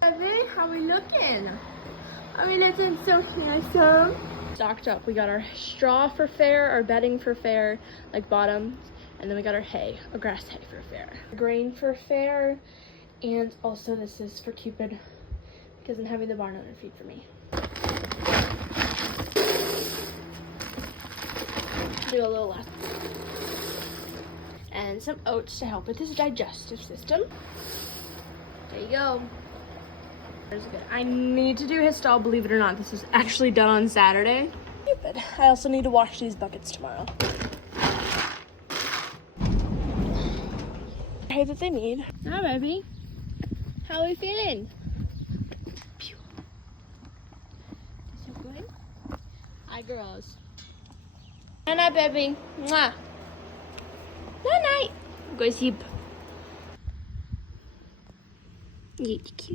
Baby, how we looking? Are we looking so handsome? Stocked up. We got our straw for fair, our bedding for fair, like bottoms, and then we got our hay, or grass hay for fair. Grain for fair, and also this is for Cupid, because I'm having the barn owner feed for me. Do a little last. And some oats to help with his digestive system. There you go. There's good. I need to do his stall, believe it or not. This was actually done on Saturday. Stupid. I also need to wash these buckets tomorrow. Hay that they need. Hi, baby. How are we feeling? Pew. Is it good? Hi, girls. Good night, baby. Mwah. Good night. Go sleep. Yeah, cute.